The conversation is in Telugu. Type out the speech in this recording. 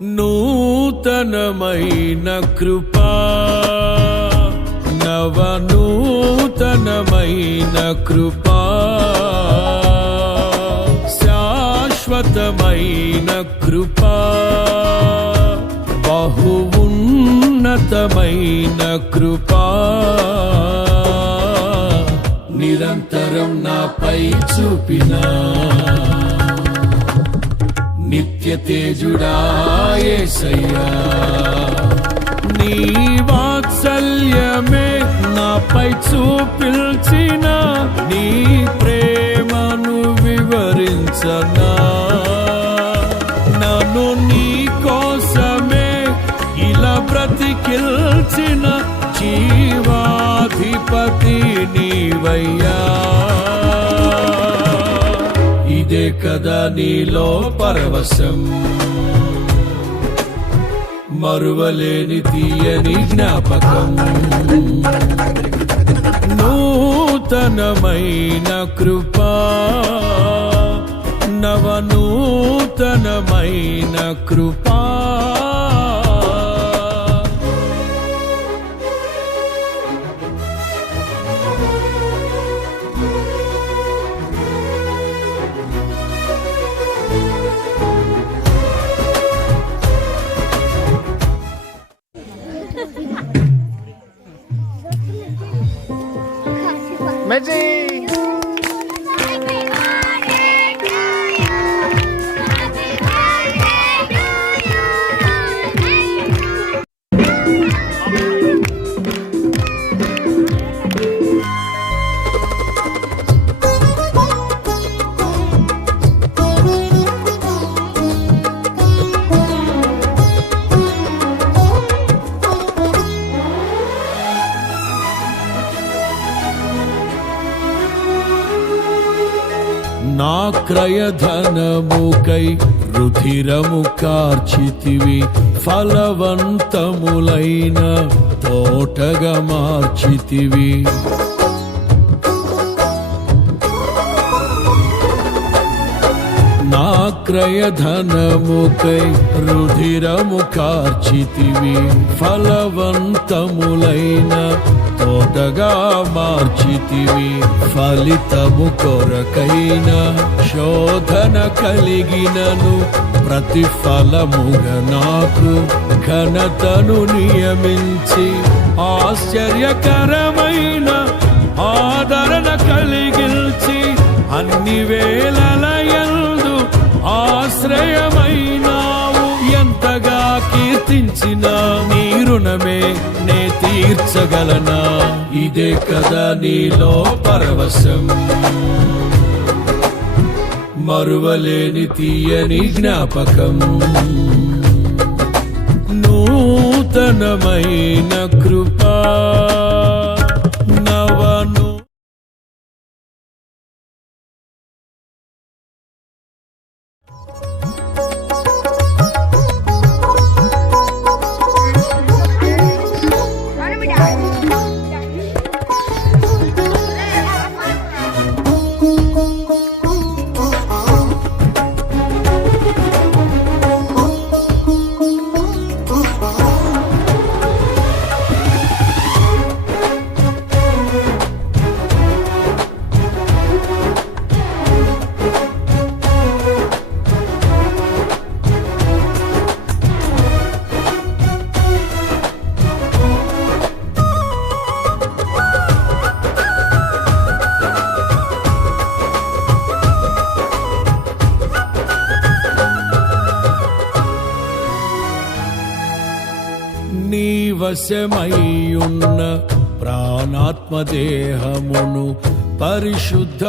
నూతనమైన కృపా, నవనూతనమైన కృపా, శాశ్వతమైన కృపా, బహు ఉన్నతమైన కృపా, నిరంతరం నాపై చూపినా నిత్య తేజుడా యేసయ్యా. నీ వాత్సల్యమే నాపై చూపిల్చిన నీ ప్రేమను వివరించనా, నన్ను నీ కోసమే ఇలా బ్రతికిల్చిన జీవాధిపతి నీవయ్యా. ఇదే కదా నీలో పరవశం, మరువలేని తీయని జ్ఞాపకం. నూతనమైన కృపా, నవనూతనమైన కృపా, Magic! నా క్రయధనముకై రుధిరము కార్చితివి, ఫలవంతములైన తోటగా మార్చితివి. నా క్రయధనముకై రుధిరము కార్చితివి, ఫలవంతములైన తోటగా మార్చితివి. ఫలితము కొరకైన శోధన కలిగినను ప్రతిఫలముగా నాకు ఘనతను నియమించి, ఆశ్చర్యకరమైన ఆదరణ కలిగిల్చి, అన్ని వేళలయందు ఆశ్రయమైనావు. ఎంతగా కీర్తించిన నీ రుణమే నే తీర్చగలనా, ఇదే కదా నీలో పరవశం, మరువలేని తీయని జ్ఞాపకం. నూతనమైన కృపా, నవను నీ వశమయ్యున్న ప్రాణాత్మదేహమును పరిశుద్ధ